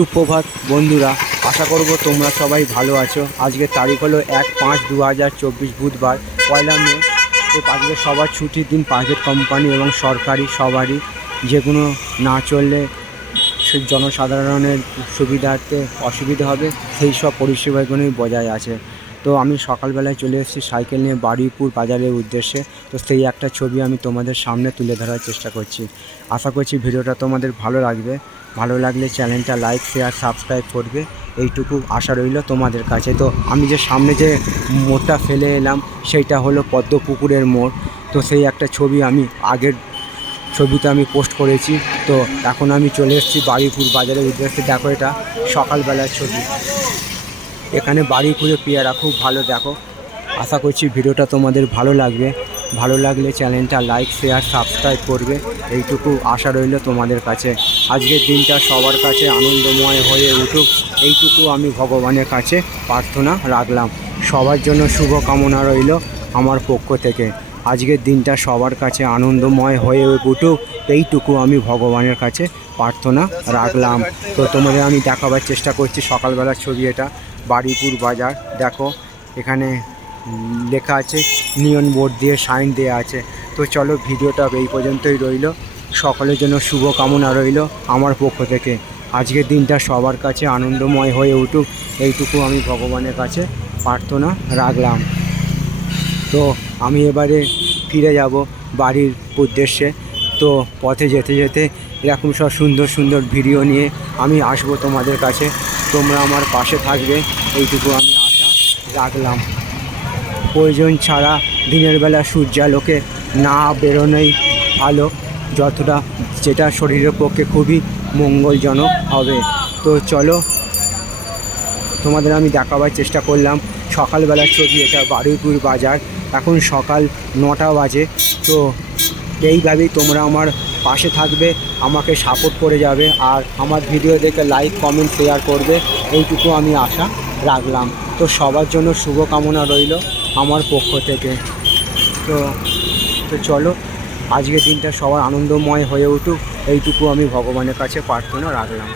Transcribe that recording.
সুপ্রভাত বন্ধুরা, আশা করব তোমরা সবাই ভালো আছো। আজকের তারিখ হলো 1/5/2024 বুধবার, 1 মে। তো আজকে সবার ছুটির দিন, প্রাইভেট কোম্পানি এবং সরকারি সবারই। যেগুলো না চললে জনসাধারণের সুবিধার্থে অসুবিধা হবে, সেই সব পরিষেবাগুলোই বজায় আছে। তো আমি সকালবেলায় চলে এসেছি সাইকেল নিয়ে বারুইপুর বাজারের উদ্দেশ্যে। তো সেই একটা ছবি আমি তোমাদের সামনে তুলে ধরার চেষ্টা করছি। আশা করছি ভিডিওটা তোমাদের ভালো লাগবে। ভালো লাগলে চ্যানেলটা লাইক, শেয়ার, সাবস্ক্রাইব করবে, এইটুকু আশা রইল তোমাদের কাছে। তো আমি যে সামনে যে মোড়টা ফেলে এলাম, সেইটা হলো পদ্মপুকুরের মোড়। তো সেই একটা ছবি আমি আগের ছবিতে আমি পোস্ট করেছি। তো এখন আমি চলে এসেছি বারুইপুর বাজারের উদ্দেশ্যে। দেখো, এটা সকালবেলার ছবি। এখানে বারুইপুরে পেয়ারা খুব ভালো। দেখো, আশা করছি ভিডিওটা তোমাদের ভালো লাগবে। ভালো লাগলে চ্যানেলটা লাইক, শেয়ার, সাবস্ক্রাইব করবে, এইটুকু আশা রইল তোমাদের কাছে। আজকের দিনটা সবার কাছে আনন্দময় হয়ে উঠুক, এইটুকু আমি ভগবানের কাছে প্রার্থনা রাখলাম। সবার জন্য শুভ কামনা রইল আমার পক্ষ থেকে। আজকের দিনটা সবার কাছে আনন্দময় হয়ে উঠুক, এইটুকু আমি ভগবানের কাছে প্রার্থনা রাখলাম। তো তোমাদের আমি দেখাবার চেষ্টা করছি সকালবেলার ছবি। এটা বারুইপুর বাজার। দেখো, এখানে লেখা আছে, নিয়ন বোর্ড দিয়ে সাইন দেওয়া আছে। তো চলো, ভিডিওটা এই পর্যন্তই রইল। সকলের জন্য শুভ কামনা রইল আমার পক্ষ থেকে। আজকের দিনটা সবার কাছে আনন্দময় হয়ে উঠুক, এইটুকু আমি ভগবানের কাছে প্রার্থনা রাখলাম। তো আমি এবারে ফিরে যাব বাড়ির উদ্দেশ্যে। তো পথে যেতে যেতে এরকম সব সুন্দর সুন্দর ভিডিও নিয়ে আমি আসবো তোমাদের কাছে। তোমরা আমার পাশে থাকবে, এইটুকু আমি আশা রাখলাম। প্রয়োজন ছাড়া দিনের বেলা সূর্যালোকে না বেরোনোই ভালো, যতটা যেটা শরীরের পক্ষে খুবই মঙ্গলজনক হবে। তো চলো, তোমাদের আমি দেখাবার চেষ্টা করলাম সকালবেলার ছবি। এটা বারুইপুর বাজার। এখন সকাল 9টা বাজে। তো এইভাবেই তোমরা আমার পাশে থাকবে, আমাকে সাপোর্ট করে যাবে, আর আমার ভিডিও দেখে লাইক, কমেন্ট, শেয়ার করবে, এইটুকু আমি আশা রাখলাম। তো সবার জন্য শুভকামনা রইল আমার পক্ষ থেকে। তো চলো, আজকের দিনটা সবার আনন্দময় হয়ে উঠুক, এইটুকু আমি ভগবানের কাছে প্রার্থনা রাখলাম।